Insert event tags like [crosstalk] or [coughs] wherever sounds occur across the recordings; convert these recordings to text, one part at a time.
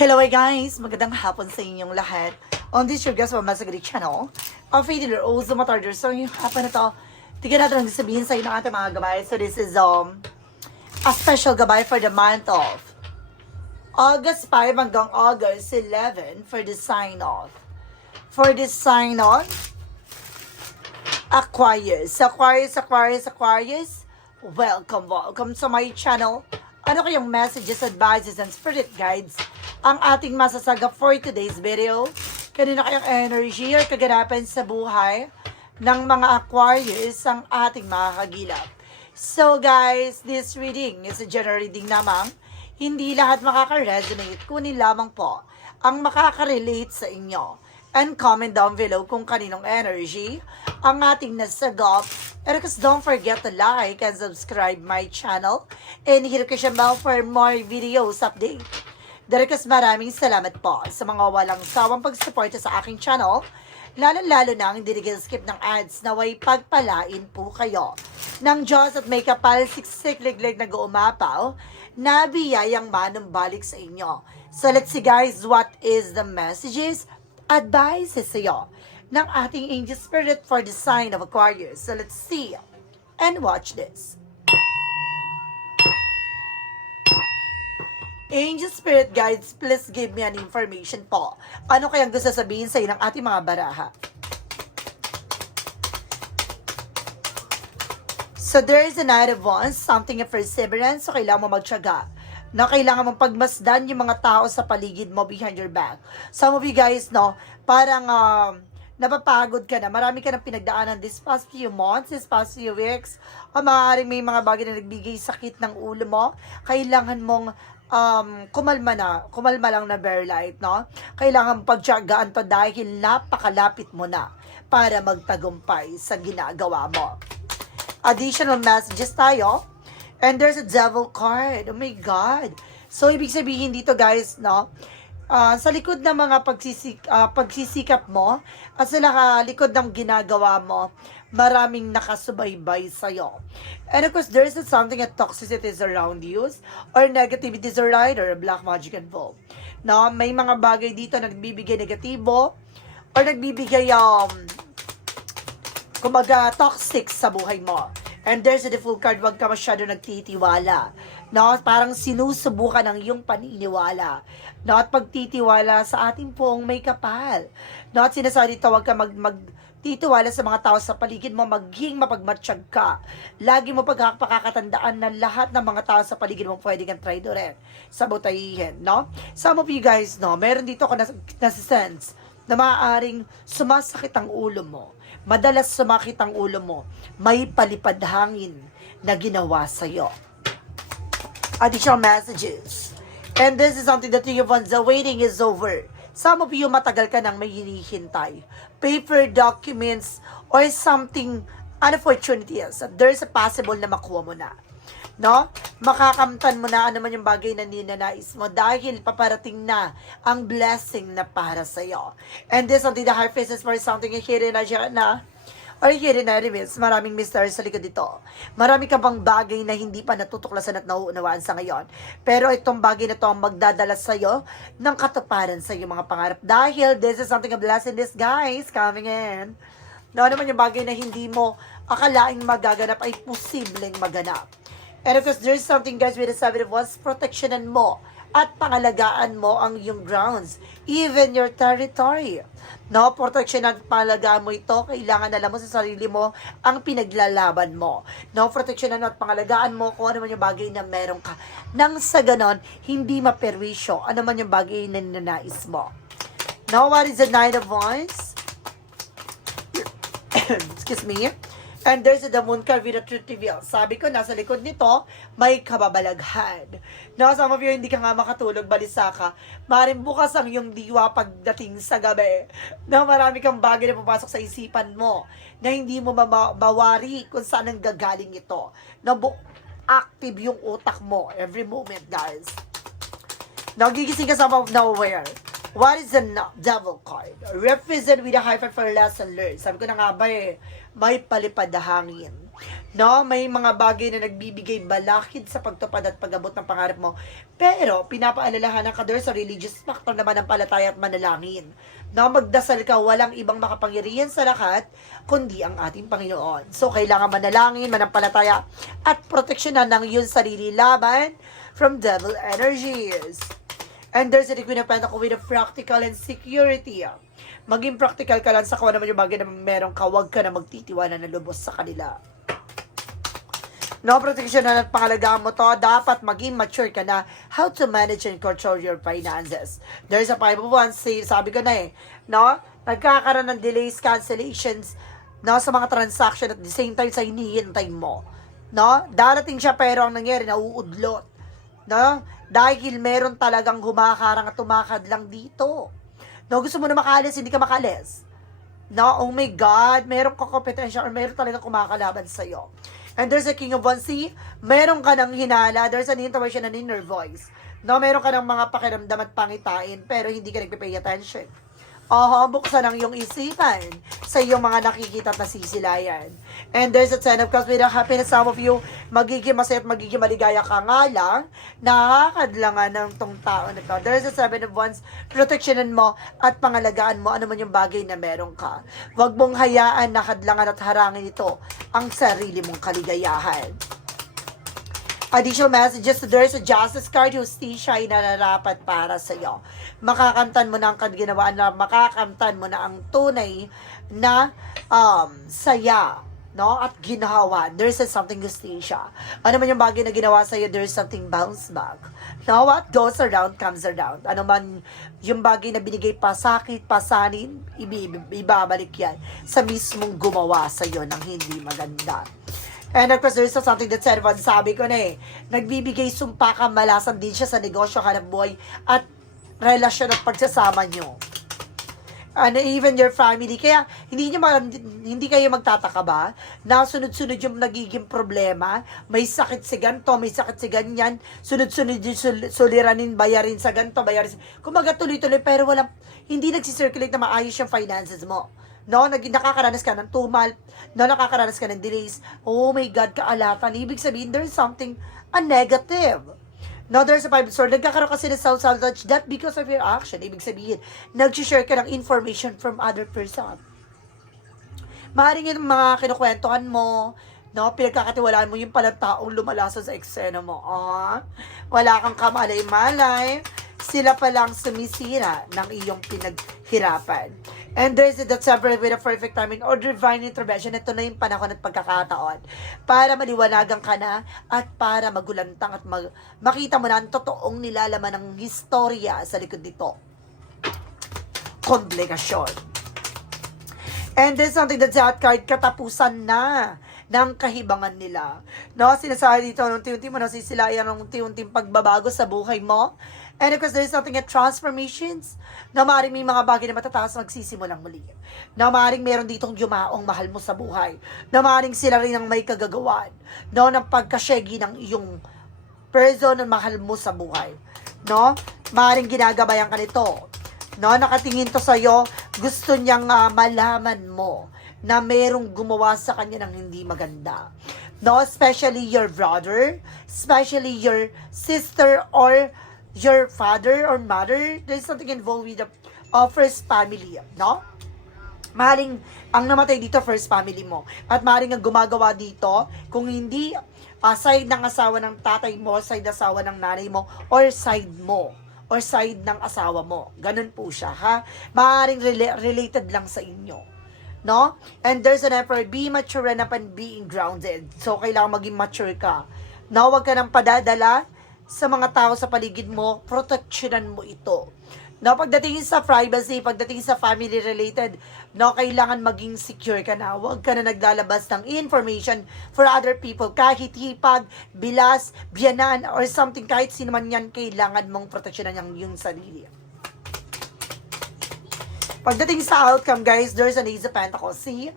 Hello guys! Magandang hapon sa inyong lahat. On this your guest, Mama Sagri Channel. Ang favorite Ozo Matarder. So yung hapon na to, tignan natin ang sabihin sa inyo ng ating mga gabay. So this is um a special gabay for the month of August 5 hanggang August 11 for the sign-off. For the sign-off, Aquarius. Aquarius, Aquarius, Aquarius. Welcome, welcome to my channel. Ano kayong messages, advices, and spirit guides ang ating masasaga for today's video? Kanina kayong energy or kaganapan sa buhay ng mga Aquarius ang ating makakagilap. So guys, this reading is a general reading lamang. Hindi lahat makaka-resonate, kunin lamang po ang makaka-relate sa inyo and comment down below kung kaninong energy ang ating nasagop. And of course, don't forget to like and subscribe my channel and hit the bell for more videos update. Darakas maraming salamat po sa mga walang sawang pagsuporta sa aking channel, lalo-lalo na ang hindi skip ng ads na way pagpalain po kayo ng Diyos at may kapal siksik-liglig na guumapaw na biyayang manumbalik sa inyo. So let's see guys, what is the messages, advices sa'yo ng ating angel spirit for the sign of Aquarius. So let's see and watch this. Angel Spirit Guides, please give me an information po. Ano kayang gusto sabihin sa ng ating mga baraha? So there is a night of wands, something of perseverance, so kailangan mo magtyaga na kailangan mong pagmasdan yung mga tao sa paligid mo behind your back. Some of you guys, no, parang um, napapagod ka na. Marami ka na pinagdaanan this past few months, this past few weeks. O maaaring may mga bagay na nagbigay sakit ng ulo mo. Kailangan mong um, kumalma na, kumalma lang na very light, no? Kailangan pagtyagaan to dahil napakalapit mo na para magtagumpay sa ginagawa mo. Additional messages tayo. And there's a devil card. Oh my God. So, ibig sabihin dito guys, no? ah, sa likod ng mga pagsisik, ah, pagsisikap mo, at sa likod ng ginagawa mo, maraming nakasubaybay sa'yo. And of course, there's something that toxicity is around you, or negativity is around, or black magic involved. No, may mga bagay dito na nagbibigay negatibo, or nagbibigay, um, kumbaga, toxic sa buhay mo. And there's a default card, wag ka masyado nagtitiwala. No? Parang sinusubukan ng iyong paniniwala. No? At pagtitiwala sa ating pong may kapal. No? At sinasabi dito, wag ka mag, magtitiwala sa mga tao sa paligid mo, maging mapagmatsyag ka. Lagi mo pagkakapakakatandaan na lahat ng mga tao sa paligid mo pwede kang traidorin, sabotahihin, no? Some of you guys, no, meron dito ako nas, nasa-sense na maaaring sumasakit ang ulo mo. Madalas sumakit ang ulo mo. May palipad hangin na ginawa sa'yo. Additional messages. And this is something that you want. The waiting is over. Some of you matagal ka nang may hinihintay. Paper, documents, or something unfortunate is. There's a possible na makuha mo na no? Makakamtan mo na ano man yung bagay na ninanais mo dahil paparating na ang blessing na para sa iyo. And this something the heart faces for something hidden na na or hidden enemies, maraming mystery sa likod dito. Marami ka bang bagay na hindi pa natutuklasan at nauunawaan sa ngayon. Pero itong bagay na to ang magdadala sa iyo ng katuparan sa iyong mga pangarap. Dahil this is something a blessing this guys coming in. No, ano man yung bagay na hindi mo akalaing magaganap ay posibleng maganap. And of course, there's something guys with the seven of wands, protectionan mo at pangalagaan mo ang iyong grounds, even your territory. No, protection at pangalagaan mo ito, kailangan alam mo sa sarili mo ang pinaglalaban mo. No, protection at pangalagaan mo kung ano man yung bagay na meron ka. Nang sa ganon, hindi maperwisyo ano man yung bagay na ninanais mo. Now, what is the Nine of Wands? [coughs] Excuse me. And there's the moon card with a truth reveal. Sabi ko, nasa likod nito, may kababalaghan. No, some of you, hindi ka nga makatulog, balisa ka. Bukas ang iyong diwa pagdating sa gabi. Na marami kang bagay na pupasok sa isipan mo na hindi mo mabawari kung saan ang gagaling ito. Na active yung utak mo every moment, guys. Nagigising ka sa nowhere. What is the devil card? Represent with a hyphen for lesson learned. Sabi ko na nga ba eh, may palipad na hangin. No, may mga bagay na nagbibigay balakid sa pagtupad at pag-abot ng pangarap mo. Pero, pinapaalalahanan ka doon sa religious factor naman ng palataya at manalangin. No, magdasal ka, walang ibang makapangyarihan sa lahat, kundi ang ating Panginoon. So, kailangan manalangin, manampalataya, at proteksyonan ng iyong sarili laban from devil energies. And there's a Queen of Pentacles with a practical and security. Maging practical ka lang sa kung ano naman yung bagay na meron ka, huwag ka na magtitiwala na lubos sa kanila. No protection na pangalagaan mo to, dapat maging mature ka na how to manage and control your finances. There's a five of wands, say- sabi ko na eh, no? Nagkakaroon ng delays, cancellations, no? Sa mga transaction at the same time sa hinihintay mo. No? Darating siya pero ang nangyari, nauudlot. No? Dahil meron talagang humakarang at tumakad lang dito. No? Gusto mo na makalis, hindi ka makalis. No, oh my God, meron ka kompetensya or meron talaga kumakalaban sa'yo. And there's a King of Wands, see, meron ka ng hinala, there's an intuition and inner voice. No, meron ka ng mga pakiramdam at pangitain, pero hindi ka nagpe-pay attention. Oho, buksan ang iyong isipan sa iyong mga nakikita at nasisilayan. And there's a ten of cups with a happiness. Some of you, magiging masaya at magiging maligaya ka nga lang, nakakadlangan ng tong tao na to. There's a seven of wands, protectionan mo at pangalagaan mo ano man yung bagay na meron ka. Huwag mong hayaan na kadlangan at harangin ito ang sarili mong kaligayahan. Additional messages, there's a justice card, justisya ay nararapat para sa iyo. Makakamtan mo na ang ginawaan na makakamtan mo na ang tunay na um, saya no? At ginawa. There's a something justisya ano man yung bagay na ginawa sa iyo there's something bounce back. No? What goes around comes around. Ano man yung bagay na binigay pa sakit pasanin ibabalik yan sa mismong gumawa sa iyo ng hindi maganda. And of course, there's something that about, sabi ko na eh, nagbibigay sumpa ka, malasan din siya sa negosyo, hanap buhay, at relasyon at pagsasama nyo. And even your family. Kaya, hindi nyo ma- hindi kayo magtataka ba na sunod-sunod yung nagiging problema. May sakit si ganto, may sakit si ganyan. Sunod-sunod yung sul- suliranin, bayarin sa ganto, bayarin sa... Kumaga tuloy-tuloy, pero walang, hindi nagsisirculate na maayos yung finances mo. No, nag nakakaranas ka ng tumal, no, nakakaranas ka ng delays. Oh my God, kaalatan. Ibig sabihin, there's something a negative. No, there's a five sword. Nagkakaroon kasi ng self-sabotage that because of your action. Ibig sabihin, nag-share ka ng information from other person. Maaaring yung mga kinukwentuhan mo, no, pinagkakatiwalaan mo yung palang taong lumalaso sa eksena mo. Ah, wala kang kamalay-malay. Sila palang sumisira ng iyong pinaghirapan. And there's a separate with a perfect timing or divine intervention. Ito na yung panahon at pagkakataon para maliwanagan ka na at para magulantang at mag, makita mo na ang totoong nilalaman ng historya sa likod nito. Komplikasyon. And there's something that's that card, katapusan na ng kahibangan nila. No, sinasabi dito, unti-unti mo nasisilayan ng unti-unting pagbabago sa buhay mo. And of course, there's something at transformations na maaaring may mga bagay na matataas magsisimulang muli. Na maaaring meron ditong yumaong mahal mo sa buhay. Na maaaring sila rin ang may kagagawan. No, ng pagkasyegi ng iyong person na mahal mo sa buhay. No? Maaaring ginagabayan ka nito. No, nakatingin to sa iyo, gusto niyang ah, malaman mo na merong gumawa sa kanya ng hindi maganda. No, especially your brother, especially your sister or your father or mother. There's something involved with the uh, first family, no? maring ang namatay dito first family mo at maring ang gumagawa dito kung hindi ah, side ng asawa ng tatay mo, side asawa ng nanay mo or side mo or side ng asawa mo. Ganun po siya, ha? Maaring rela- related lang sa inyo. No? And there's an effort, be mature enough and being grounded. So, kailangan maging mature ka. No, huwag ka nang padadala sa mga tao sa paligid mo, proteksyonan mo ito. No, pagdating sa privacy, pagdating sa family related, no, kailangan maging secure ka na. Huwag ka na naglalabas ng information for other people. Kahit hipag, bilas, biyanan, or something, kahit sino man yan, kailangan mong proteksyonan yung, yung sarili. Pagdating sa outcome, guys, there's an Ace of Pentacles. See?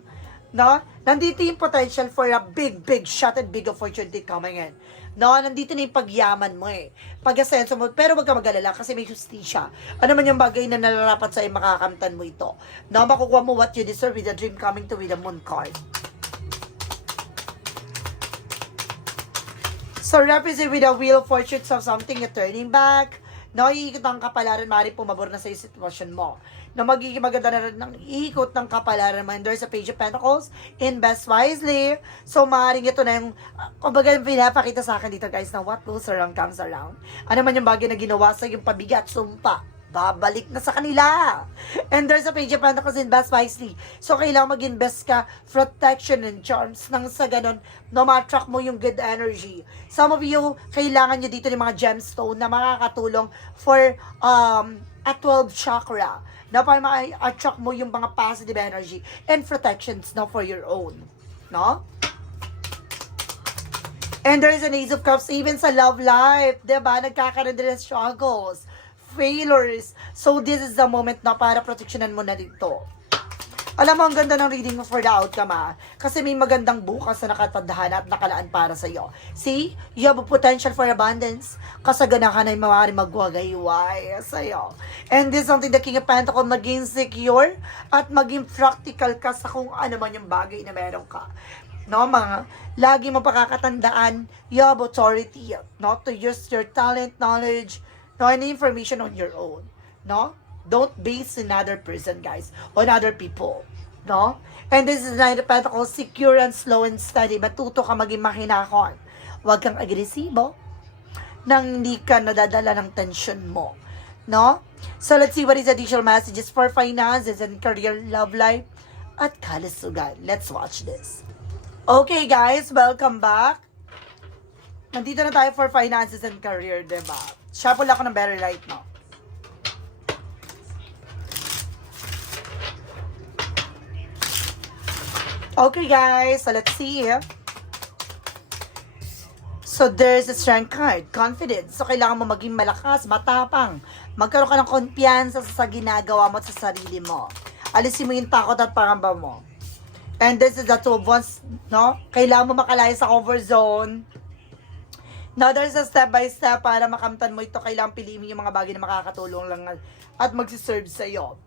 No? Nandito yung potential for a big, big shot and big opportunity coming in. No, nandito na yung pagyaman mo eh. Pag-asenso mo. Pero wag ka mag-alala kasi may justisya. Ano man yung bagay na nararapat sa'yo, makakamtan mo ito. No, makukuha mo what you deserve with the dream coming to with the moon card. So, represent with a wheel of fortune of something you're turning back. No, iikot ang kapalaran, maaaring pumabor na sa sitwasyon mo. No, magiging maganda na rin ng iikot ng kapalaran mo. And there's a page of pentacles, invest wisely. So, maaaring ito na yung, uh, pinapakita sa akin dito guys, na what goes around comes around. Ano man yung bagay na ginawa sa yung pabigat, sumpa, babalik na sa kanila. And there's a page of pentacles, invest wisely. So, kailangan mag-invest ka, protection and charms, nang sa ganun, no, ma-attract mo yung good energy. Some of you, kailangan nyo dito ng mga gemstone na makakatulong for um, a 12 chakra na para ma-attract mo yung mga positive energy and protections no, for your own. No? And there is an Ace of Cups even sa love life. ba Nagkakaroon din ng struggles, failures. So this is the moment na para proteksyonan mo na dito. Alam mo, ang ganda ng reading mo for the outcome ah. Kasi may magandang bukas na nakatadhana at nakalaan para sa iyo. See? You have a potential for abundance. Kasaganahan ay maaari magwagayway sa iyo. And this is something the King of Pentacles maging secure at maging practical ka sa kung ano man yung bagay na meron ka. No, mga, lagi mo pakakatandaan, you have authority, no, to use your talent, knowledge, no, and information on your own, no? Don't base in other person, guys, on other people, no? And this is Nine Pentacles, secure and slow and steady, matuto ka maging mahinahon. Huwag kang agresibo, nang hindi ka nadadala ng tension mo, no? So let's see what is additional messages for finances and career, love life, at kalusugan. Let's watch this. Okay guys, welcome back. Nandito na tayo for finances and career, 'di ba? Shuffle ako ng very light, no? Okay guys, so let's see. So there's a strength card, confidence. So kailangan mo maging malakas, matapang. Magkaroon ka ng kumpiyansa sa ginagawa mo at sa sarili mo. Alisin mo yung takot at pangamba mo. And this is the two of wands, no? Kailangan mo makalaya sa comfort zone. Now, there's a step by step para makamtan mo ito. Kailangan piliin yung mga bagay na makakatulong lang at magsiserve sa iyo.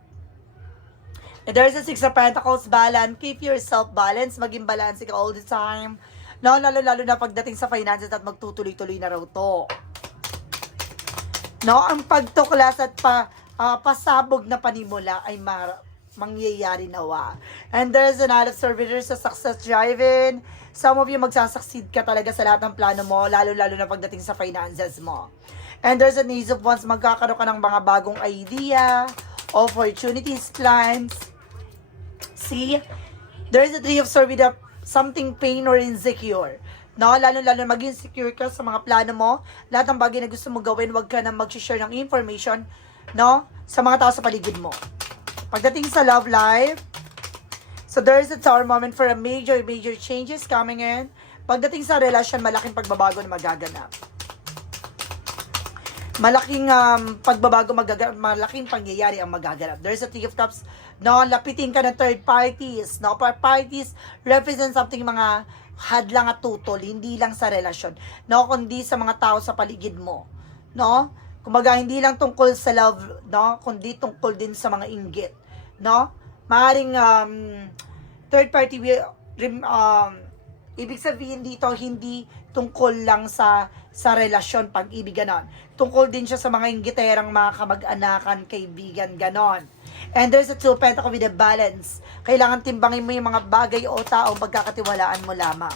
And there's a Six of Pentacles balance. Keep yourself balanced. Maging balance ka all the time. No, lalo-lalo na pagdating sa finances at magtutuloy-tuloy na raw to. No, ang pagtuklas at pa, ah, pasabog na panimula ay mar- mangyayari nawa. And there's an lot of servitors sa success driving. Some of you magsasucceed ka talaga sa lahat ng plano mo, lalo-lalo na pagdating sa finances mo. And there's an ease of once magkakaroon ka ng mga bagong idea, opportunities, plans. See? There's a three of swords with a something pain or insecure. No, lalo-lalo maging secure ka sa mga plano mo. Lahat ng bagay na gusto mo gawin, wag ka na mag-share ng information, no, sa mga tao sa paligid mo. Pagdating sa love life, so there's a tower moment for a major, major changes coming in. Pagdating sa relasyon, malaking pagbabago na magaganap. Malaking um, pagbabago, magaga- malaking pangyayari ang magaganap. There's a Three of Cups, no, lapitin ka ng third parties, no, Pa- parties represent something mga hadlang at tutol, hindi lang sa relasyon, no, kundi sa mga tao sa paligid mo, no, kumbaga hindi lang tungkol sa love, no, kundi tungkol din sa mga inggit, no, maaring um, third party will, um, ibig sabihin dito hindi tungkol lang sa sa relasyon, pag-ibig ganon. Tungkol din siya sa mga inggiterang mga kamag-anakan, kaibigan, ganon. And there's a two pentacle with a balance. Kailangan timbangin mo yung mga bagay o tao pagkakatiwalaan mo lamang.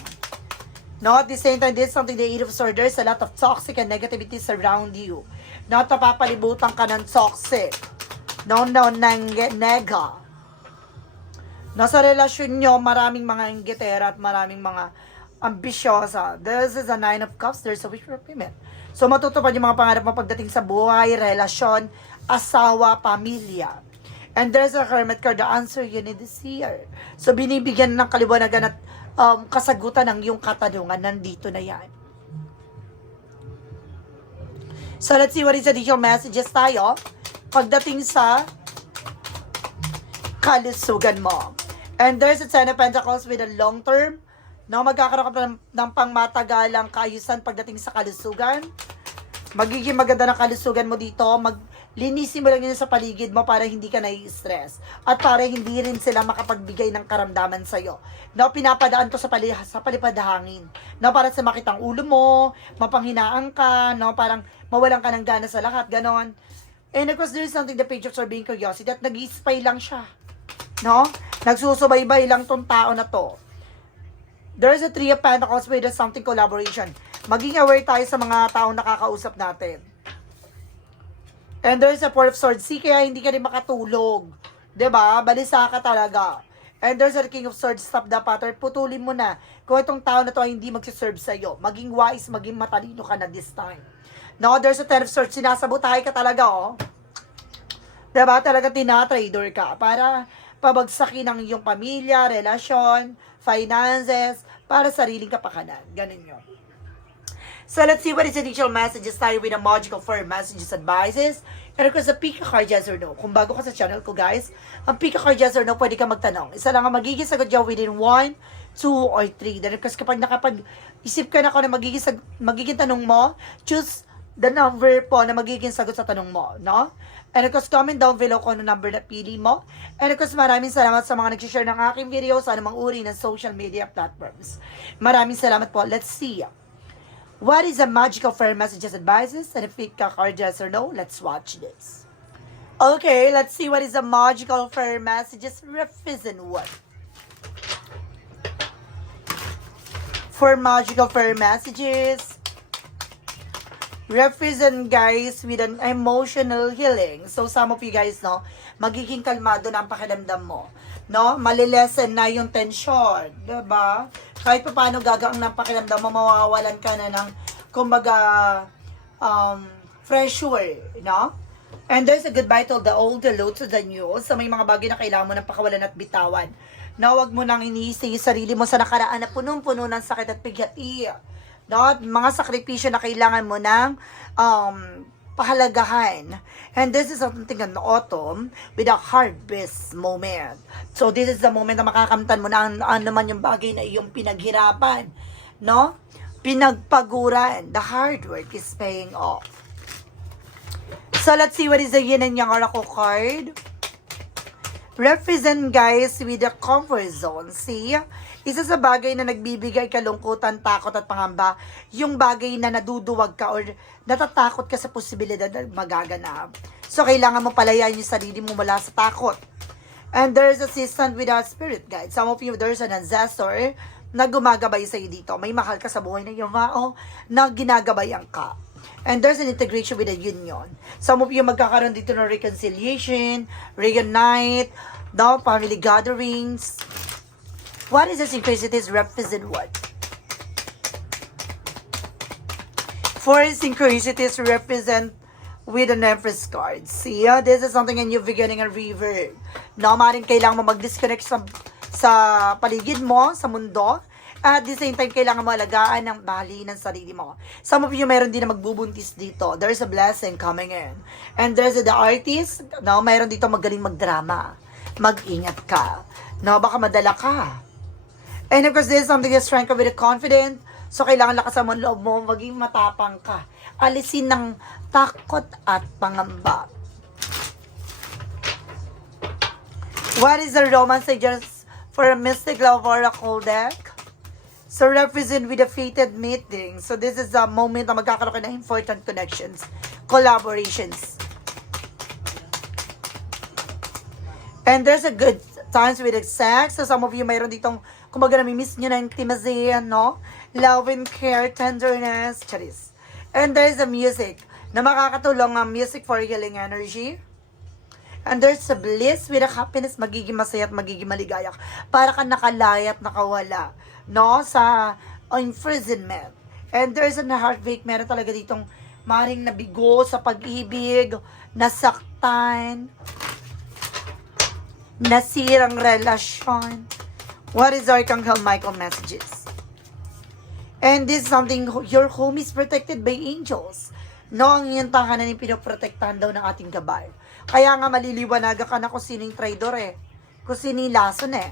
No, at the same time, this is something the eight of swords. There's a lot of toxic and negativity around you. No, napapalibutan ka ng toxic. No, no, nang nega. Nasa relasyon nyo, maraming mga inggitera at maraming mga ambisyosa. This is a nine of cups. There's a wish fulfillment. So, matutupad yung mga pangarap mo pagdating sa buhay, relasyon, asawa, pamilya. And there's a hermit card, the answer you need is here. So, binibigyan ng kaliwanagan at um, kasagutan ng iyong katanungan. Nandito na yan. So, let's see what is additional messages tayo pagdating sa kalusugan mo. And there's a Ten of Pentacles with a long term na magkakaroon ka ng, ng pangmatagalang kaayusan pagdating sa kalusugan. Magiging maganda ng kalusugan mo dito. Mag, linisin mo lang yun sa paligid mo para hindi ka nai-stress. At para hindi rin sila makapagbigay ng karamdaman sa'yo. No, pinapadaan to sa, pali, sa palipad hangin. No, para sa makitang ulo mo, mapanghinaan ka, no, parang mawalan ka ng gana sa lahat, ganon. And of course, there is something the page of being curiosity at nag-spy lang siya. No? Nagsusubaybay lang tong tao na to. There is a three of pentacles with something collaboration. Maging aware tayo sa mga taong nakakausap natin. And there's a four of swords. See, kaya hindi ka rin makatulog. ba? Balisa ka talaga. And there's a king of swords. Stop the pattern. Putulin mo na. Kung itong tao na to ay hindi magsiserve sa'yo. Maging wise, maging matalino ka na this time. No, there's a ten of swords. Sinasabotahay ka talaga, oh. 'Di ba? Talaga tinatrader ka para pabagsakin ang iyong pamilya, relasyon, finances, para sariling kapakanan. Ganun yun. So let's see what is initial messages tayo with the magical four messages advices. And of course, the card yes or no. Kung bago ka sa channel ko guys, ang Pika card yes or no, pwede ka magtanong. Isa lang ang magiging sagot dyan within 1, 2, or 3. Then of course, kapag nakapag-isip ka na kung na magiging, sag- magiging tanong mo, choose the number po na magiging sagot sa tanong mo, no? And of course, comment down below kung ano number na pili mo. And of course, maraming salamat sa mga nag-share ng aking video sa anumang uri ng social media platforms. Maraming salamat po. Let's see. What is a magical fairy messages advices? And if it card yes or no, let's watch this. Okay, let's see what is a magical fairy messages represent what. For magical fairy messages, represent guys with an emotional healing. So some of you guys, no, magiging kalmado na ang pakiramdam mo. No, malilesen na yung tension, 'di ba? Kahit pa paano gagaang ng pakiramdam mo, mawawalan ka na ng kumbaga um pressure, no? And there's a goodbye to the old, the low to the new. So may mga bagay na kailangan mo ng pakawalan at bitawan. Na wag mo nang iniisi sarili mo sa nakaraan na punong-puno ng sakit at pighati. No? Mga sakripisyo na kailangan mo ng um, pahalagahan. And this is something in the autumn with a harvest moment. So this is the moment na makakamtan mo na ang, ano man yung bagay na iyong pinaghirapan. No? Pinagpaguran. The hard work is paying off. So let's see what is the yin and yang oracle card. Represent guys with the comfort zone. See? Isa sa bagay na nagbibigay kalungkutan, takot at pangamba, yung bagay na naduduwag ka or natatakot ka sa posibilidad na magaganap. So, kailangan mo palayain yung sarili mo mula sa takot. And there's assistant with a spirit guide. Some of you, there's an ancestor na gumagabay sa iyo dito. May mahal ka sa buhay na yumao na ginagabayan ka. And there's an integration with a union. Some of you magkakaroon dito ng reconciliation, reunite, no, family gatherings. What is the synchronicities represent what? Four synchronicities represent with an Empress card. See, ah, this is something a new beginning and river. No, maaaring kailangan mo mag-disconnect sa, sa paligid mo, sa mundo. At the same time, kailangan mo alagaan ng bali ng sarili mo. Some of you, meron din na magbubuntis dito. There's a blessing coming in. And there's the artist, no, meron dito magaling magdrama. Mag-ingat ka. No, baka madala ka. And of course, this is something that's strength with a confident. So, kailangan lakasan mo loob mo, maging matapang ka. Alisin ng takot at pangamba. What is the romance just for a mystic love oracle deck? So, represent with a fated meeting. So, this is the moment na magkakaroon ka ng important connections, collaborations. And there's a good times with sex. So, some of you mayroon ditong, kumaga nami-miss nyo na intimacy, no? Love and care, tenderness, charis. And there's the music na makakatulong ang music for healing energy. And there's a bliss with a happiness, magiging masaya at magiging maligaya. Para ka nakalaya at nakawala, no? Sa imprisonment. And there's a heartbreak, meron talaga ditong maring nabigo sa pag-ibig, nasaktan, nasirang relasyon. What is Archangel Michael messages? And this is something, your home is protected by angels. No, ang iyong tahanan ay pinoprotektahan daw ng ating gabay. Kaya nga maliliwanaga ka na kung sino yung traidor eh. Kung sino yung lason eh.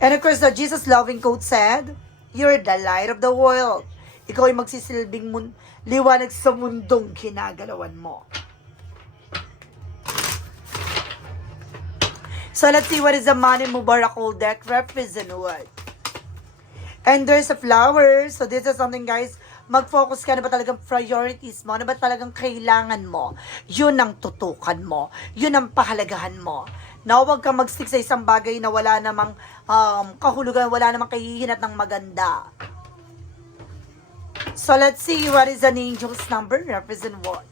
And of course, the Jesus loving quote said, You're the light of the world. Ikaw ay magsisilbing mun liwanag sa mundong ginagalawan mo. So let's see what is the money Mubarakul deck represent what? And there's a flower. So this is something guys, mag-focus ka na ba talagang priorities mo? Ano ba talagang kailangan mo? Yun ang tutukan mo. Yun ang pahalagahan mo. Na huwag kang mag-stick sa isang bagay na wala namang um, kahulugan, wala namang kahihinat ng maganda. So let's see what is an angel's number represent what?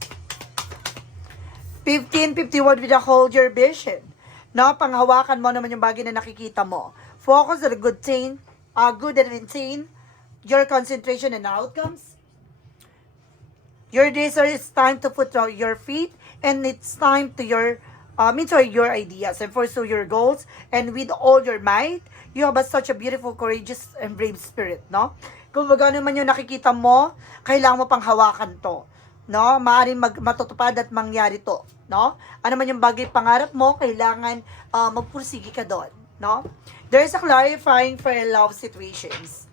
1551 with a hold your vision. No, panghawakan mo naman yung bagay na nakikita mo. Focus on good thing, uh, good and maintain your concentration and outcomes. Your desire is time to put out your feet and it's time to your uh, mean sorry, your ideas and pursue your goals and with all your might, you have a, such a beautiful, courageous, and brave spirit, no? Kung baga naman yung nakikita mo, kailangan mo pang hawakan to no? Maaring mag matutupad at mangyari to, no? Ano man yung bagay pangarap mo, kailangan uh, magpursige ka doon, no? There is a clarifying for love situations.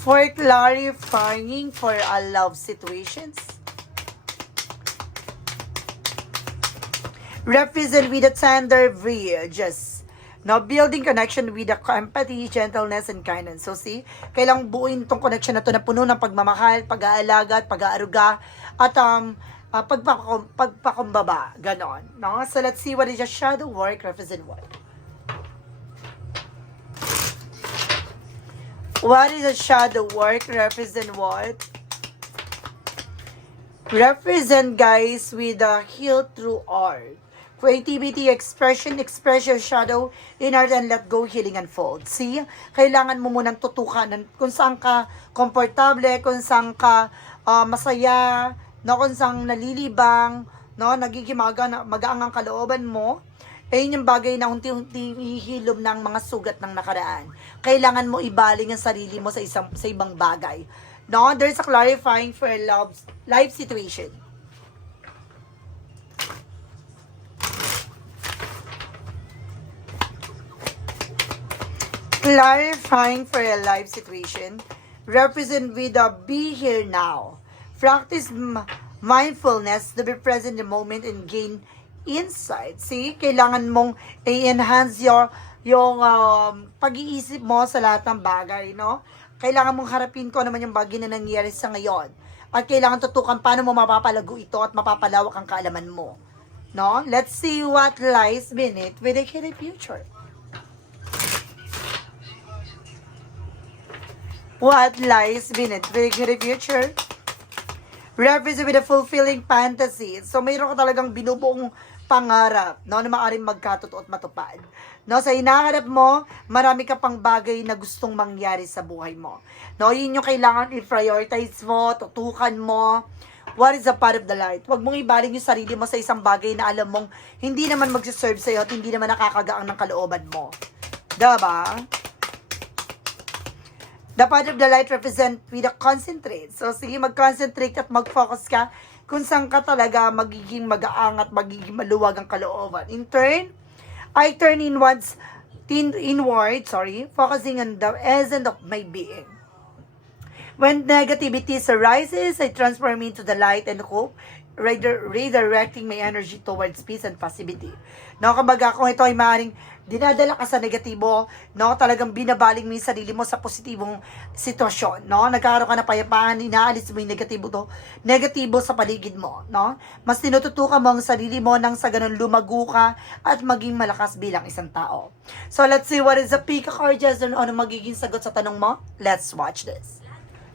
For clarifying for a love situations. Represent with a tender bridges. No, building connection with the empathy, gentleness, and kindness. So see, kailang buuin tong connection na to na puno ng pagmamahal, pag-aalaga, at pag-aaruga, at um, uh, pagpakum, pagpakumbaba. Ganon. No? So let's see what is your shadow work represent what. What is a shadow work represent what? Represent guys with a heal through art. Creativity, expression, express your shadow in art and let go, healing unfold. See? Kailangan mo munang tutukan ng- kung saan ka komportable, kung saan ka ah, masaya, no, kung saan nalilibang, no, nagiging maga, magaang ang kalooban mo. Eh, yun yung bagay na unti-unti ihilom ng mga sugat ng nakaraan. Kailangan mo ibaling ang sarili mo sa isang sa ibang bagay. No, there's a clarifying for love life situation. Clarifying for a life situation. Represent with a be here now. Practice mindfulness to be present in the moment and gain insight. See kailangan mong i-enhance your yung um, pag-iisip mo sa lahat ng bagay no? Kailangan mong harapin ko naman yung bagay na nangyayari sa ngayon. At kailangan tutukan paano mo mapapalago ito at mapapalawak ang kaalaman mo. No? Let's see what lies beneath with the future What lies beneath the future? Represent with a fulfilling fantasy. So, mayroon ka talagang binubuong pangarap, no, na maaaring magkatotoo at matupad. No, sa hinaharap mo, marami ka pang bagay na gustong mangyari sa buhay mo. No, yun yung kailangan i-prioritize mo, tutukan mo. What is the part of the light? Huwag mong ibaling yung sarili mo sa isang bagay na alam mong hindi naman magsiserve sa'yo at hindi naman nakakagaang ng kalooban mo. Diba? The part of the light represent with a concentrate. So, sige, mag-concentrate at mag-focus ka kung saan ka talaga magiging magaang at magiging maluwag ang kalooban. In turn, I turn inwards, tin- inward, sorry, focusing on the essence of my being. When negativity arises, I transform into the light and hope, redirecting my energy towards peace and positivity. No, kumbaga kung ito ay maaaring dinadala ka sa negatibo, no, talagang binabaling mo yung sarili mo sa positibong sitwasyon, no? Nagkaroon ka ng payapaan, inaalis mo yung negatibo to, negatibo sa paligid mo, no? Mas tinututukan mo ang sarili mo nang sa ganun lumago ka at maging malakas bilang isang tao. So, let's see what is the Pika card, yes or no? Ano magiging sagot sa tanong mo? Let's watch this.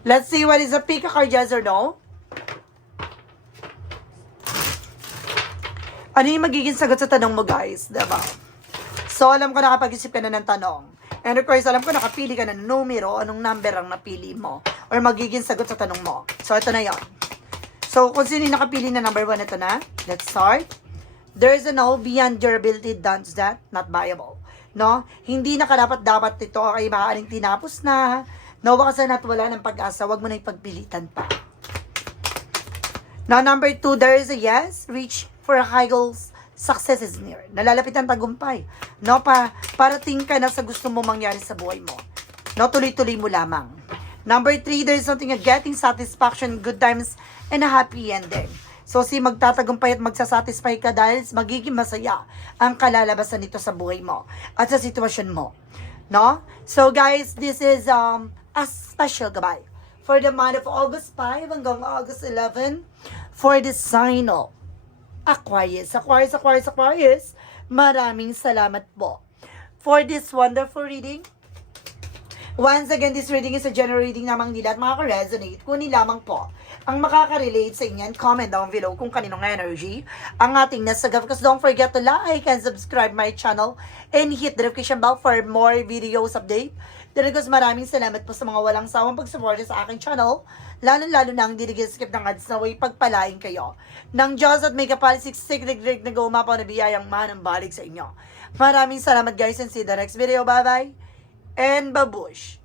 Let's see what is the Pika card, yes or no? Ano yung magiging sagot sa tanong mo, guys? Diba? So, alam ko nakapag-isip ka na ng tanong. And of course, alam ko nakapili ka na ng numero, anong number ang napili mo. Or magiging sagot sa tanong mo. So, ito na yon. So, kung sino yung nakapili na number one, ito na. Let's start. There is a no beyond your ability does that, not viable. No? Hindi na karapat dapat ito ay maaaring tinapos na. Nawakasan at wala ng pag-asa. Huwag mo na ipagpilitan pa. Now, number two, there is a yes. Reach for high goals. Success is near. Nalalapit ang tagumpay. No, pa, parating ka na sa gusto mo mangyari sa buhay mo. No, tuloy-tuloy mo lamang. Number three, there's something a getting satisfaction, good times, and a happy ending. So, si magtatagumpay at magsasatisfy ka dahil magiging masaya ang kalalabasan nito sa buhay mo at sa sitwasyon mo. No? So, guys, this is um a special goodbye for the month of August 5 hanggang August 11 for the sign of Aquarius. Aquarius, Aquarius, Aquarius. Maraming salamat po for this wonderful reading. Once again, this reading is a general reading namang nila at makaka-resonate. Kunin lamang po ang makaka-relate sa inyo and comment down below kung kaninong energy ang ating nasagap. Because don't forget to like and subscribe my channel and hit the notification bell for more videos update. Guys, maraming salamat po sa mga walang sawang pagsuporta sa aking channel. Lalo-lalo na ang skip ng ads na way pagpalain kayo. Nang Diyos at may kapalisik siglig na gumapaw na biyayang manang balik sa inyo. Maraming salamat guys and see the next video. Bye-bye and babush.